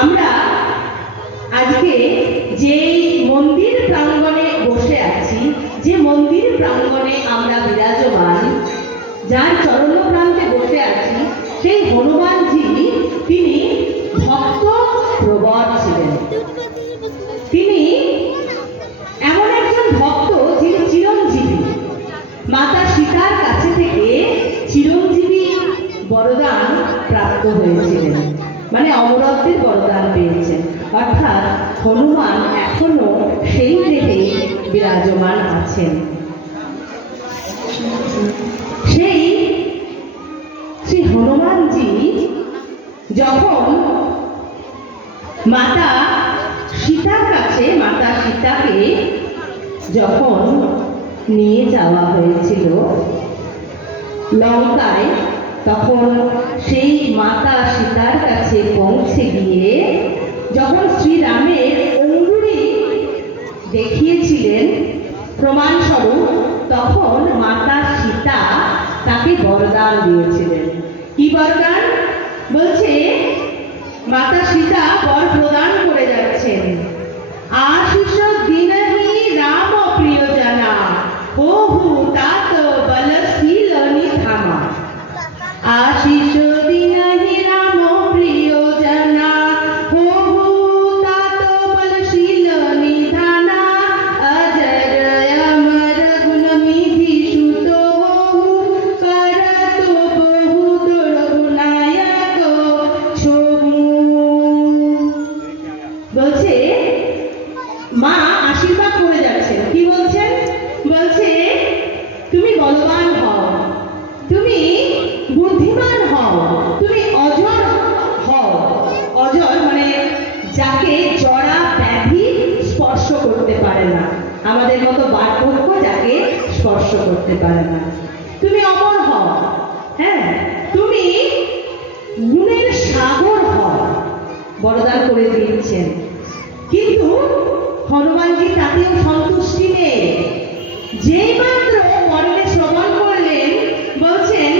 আমরা আজকে যে মন্দির প্রাঙ্গণে বসে আছি, যে মন্দির প্রাঙ্গণে আমরা বিরাজমান, যার চরণ প্রান্তে বসে আছি, সেই হনুমানজি তিনি ভক্ত প্রবর ছিলেন। তিনি এমন একজন ভক্ত যিনি চিরঞ্জীবী, মাতা সীতার কাছে থেকে চিরঞ্জীবী বরদান প্রাপ্ত হয়েছিলেন, মানে অমরত্বের বরদান পেয়েছেন। অর্থাৎ হনুমান এখনো সেই দেহে বিরাজমান আছেন। সেই শ্রী হনুমানজি যখন মাতা সীতার কাছে, মাতা সীতাকে যখন নিয়ে যাওয়া হয়েছিল লঙ্কায়, তখন সেই মাতা সীতার কাছে পৌঁছে গিয়ে যখন শ্রীরামের অঙ্গুলি দেখিয়েছিলেন প্রমাণস্বরূপ, তখন মাতা সীতা তাকে বরদান দিয়েছিলেন। কি বরদান? বলছে মাতা সীতা বর প্রদান করে যাচ্ছেন, আশিষ দিনহি রাম প্রিয়জনা বহু তাত বলশীল নিধামা। আশিষ দিনহি রাম প্রিয়জনা বহু তাত বলশীল নিধানা। অজর অমর গুণ নিধি সুত করত বহু দুর্গুণায়ক ছবু। বলছে মা আশীর্বাদ করে যাচ্ছেন। কি বলছেন? বলছে তুমি বলবান হও, তুমি বুদ্ধিমান হও, তুমি অজর হও। অজর মানে যাকে জড়া ব্যাধি স্পর্শ করতে পারে না, আমাদের মতো বার্ধক্য যাকে স্পর্শ করতে পারে না। তুমি অমর হও, হ্যাঁ, তুমি গুণের সাগর হও, বরদান করে দিয়েছেন। কিন্তু হনুমানজি তাতেও সন্তুষ্টি নেই। যেই মাত্র মর্মে শ্রবণ করলেন, বলছেন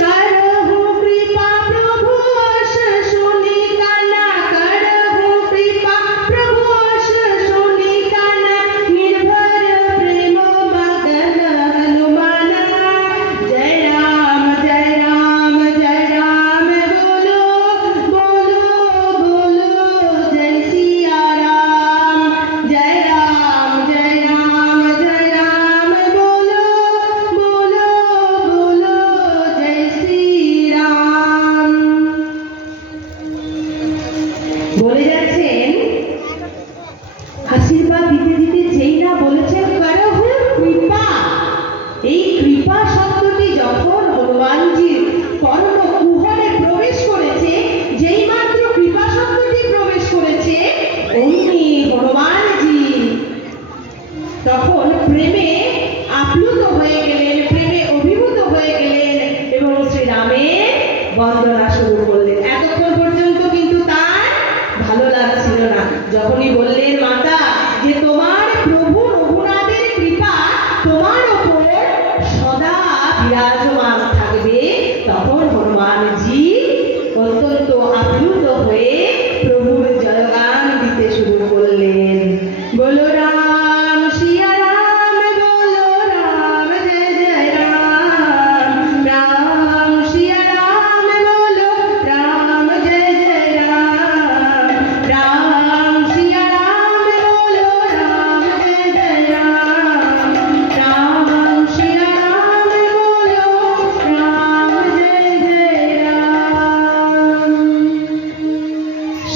করহু কৃপা প্রভু আশ শুনি কানা, করহু কৃপা প্রভু আশ শুনি কানা, নির্ভর প্রেম মগন হনুমান। জয় রাম জয় রাম জয় রাম बोलो बोलो बोलो जय सिया राम। जय राम जय राम जय राम बोलो बोलो बोलो जय श्री राम। বলে যাচ্ছেন, আশীর্বাদ দিতে দিতে যেই না বলেছেন করহু কৃপা, এই কৃপা শব্দটি যখন হনুমানজির কর্ণ কুহরে প্রবেশ করেছে, যেই মাত্র কৃপা শব্দটি প্রবেশ করেছে, অমনি হনুমানজি তখন প্রেমে আপ্লুত হয়ে গেলেন, প্রেমে অভিভূত হয়ে গেলেন এবং শ্রীরামের বন্দনা শুরু করলেন। এতক্ষণ পর্যন্ত কিন্তু তার ভালো লাগছিল না। যখনই বললেন মাতা যে তোমার প্রভু রঘুনাথের কৃপা তোমার ওপর সদা বিরাজমান থাকবে, তখন হনুমানজি অত্যন্ত আপ্লুত হয়ে প্রভুর জয়গান দিতে শুরু করলেন। বলো রাম সিয়া রাম, বলো রাম জয় জয় রাম। রাম সিয়া রাম, বলো রাম জয় জয় রাম। রাম সিয়া রাম, বলো রাম জয় জয় রাম। রাম সিয়া রাম, বলো রাম জয় জয় রাম।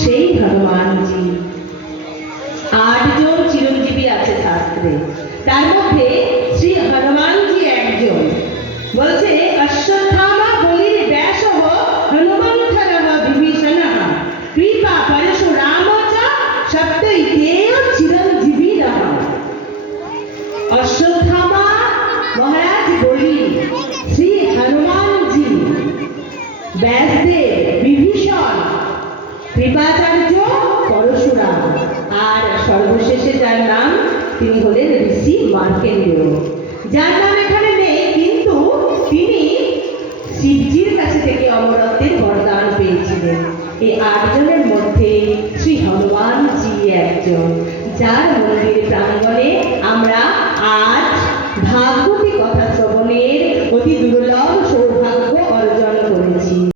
সেই হনুমানজি, 8 জন চিরঞ্জীবী আছে শাস্ত্রে, তার মধ্যে শ্রী হনুমানজি একজন। বলছে অশ্বত্থামা বলির ব্যাসঃ হনুমন্তরঃ বিভীষণঃ কৃপা পরশুরাম চ সপ্তৈতেয় চিরঞ্জীবিনঃ। অশ্বত্থামা মহারাজ বলি, শ্রী হনুমানজি, ব্যাসদেব, বিভীষণ, কৃপাচার্য পরশুরাম, আর সর্বশেষে যার নাম, তিনি হলেন ঋষি মার্কেন্ডেয়, যার নাম এখানে নেই, কিন্তু তিনি শিবজির কাছে থেকে অমরত্বের বরদান পেয়েছিলেন। এই 8 জনের মধ্যে শ্রী হনুমানজি একজন, যার মন্দির প্রাঙ্গণে